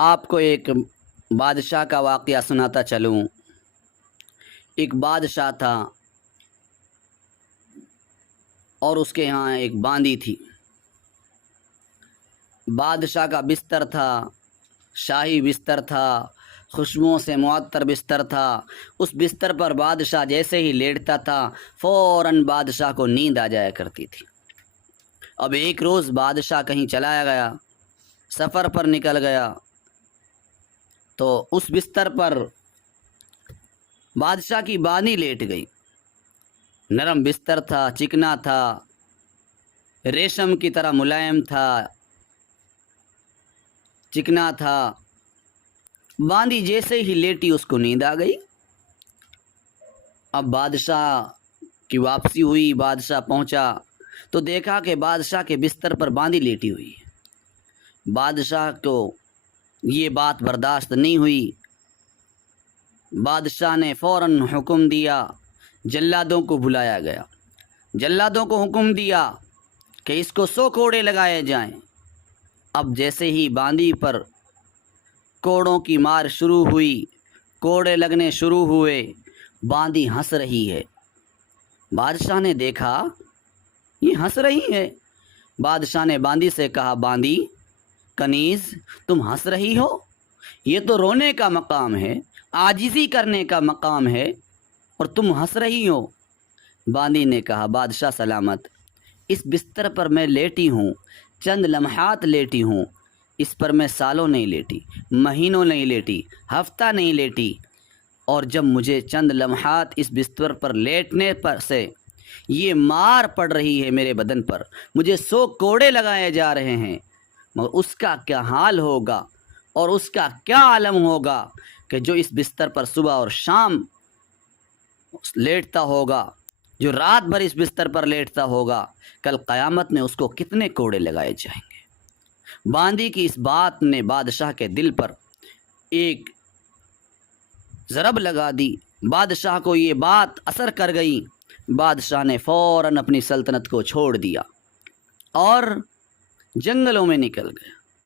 آپ کو ایک بادشاہ کا واقعہ سناتا چلوں۔ ایک بادشاہ تھا اور اس کے یہاں ایک باندی تھی۔ بادشاہ کا بستر تھا، شاہی بستر تھا، خوشبوؤں سے معطر بستر تھا۔ اس بستر پر بادشاہ جیسے ہی لیٹتا تھا فوراً بادشاہ کو نیند آ جایا کرتی تھی۔ اب ایک روز بادشاہ کہیں چلایا گیا، سفر پر نکل گیا، تو اس بستر پر بادشاہ کی باندی لیٹ گئی۔ نرم بستر تھا، چکنا تھا، ریشم کی طرح ملائم تھا، چکنا تھا۔ باندی جیسے ہی لیٹی اس کو نیند آ گئی۔ اب بادشاہ کی واپسی ہوئی، بادشاہ پہنچا تو دیکھا کہ بادشاہ کے بستر پر باندی لیٹی ہوئی ہے۔ بادشاہ کو یہ بات برداشت نہیں ہوئی۔ بادشاہ نے فوراً حکم دیا، جلادوں کو بلایا گیا۔ جلادوں کو حکم دیا کہ اس کو 100 کوڑے لگائے جائیں۔ اب جیسے ہی باندی پر کوڑوں کی مار شروع ہوئی، کوڑے لگنے شروع ہوئے، باندی ہنس رہی ہے۔ بادشاہ نے دیکھا یہ ہنس رہی ہے۔ بادشاہ نے باندی سے کہا، باندی کنیز تم ہنس رہی ہو؟ یہ تو رونے کا مقام ہے، عاجزی کرنے کا مقام ہے، اور تم ہنس رہی ہو۔ باندی نے کہا، بادشاہ سلامت، اس بستر پر میں لیٹی ہوں، چند لمحات لیٹی ہوں، اس پر میں سالوں نہیں لیٹی، مہینوں نہیں لیٹی، ہفتہ نہیں لیٹی، اور جب مجھے چند لمحات اس بستر پر لیٹنے پر سے یہ مار پڑ رہی ہے میرے بدن پر، مجھے 100 کوڑے لگائے جا رہے ہیں، مگر اس کا کیا حال ہوگا اور اس کا کیا عالم ہوگا کہ جو اس بستر پر صبح اور شام لیٹتا ہوگا، جو رات بھر اس بستر پر لیٹتا ہوگا، کل قیامت میں اس کو کتنے کوڑے لگائے جائیں گے۔ باندی کی اس بات نے بادشاہ کے دل پر ایک ضرب لگا دی۔ بادشاہ کو یہ بات اثر کر گئی۔ بادشاہ نے فوراً اپنی سلطنت کو چھوڑ دیا اور جنگلوں میں نکل گیا۔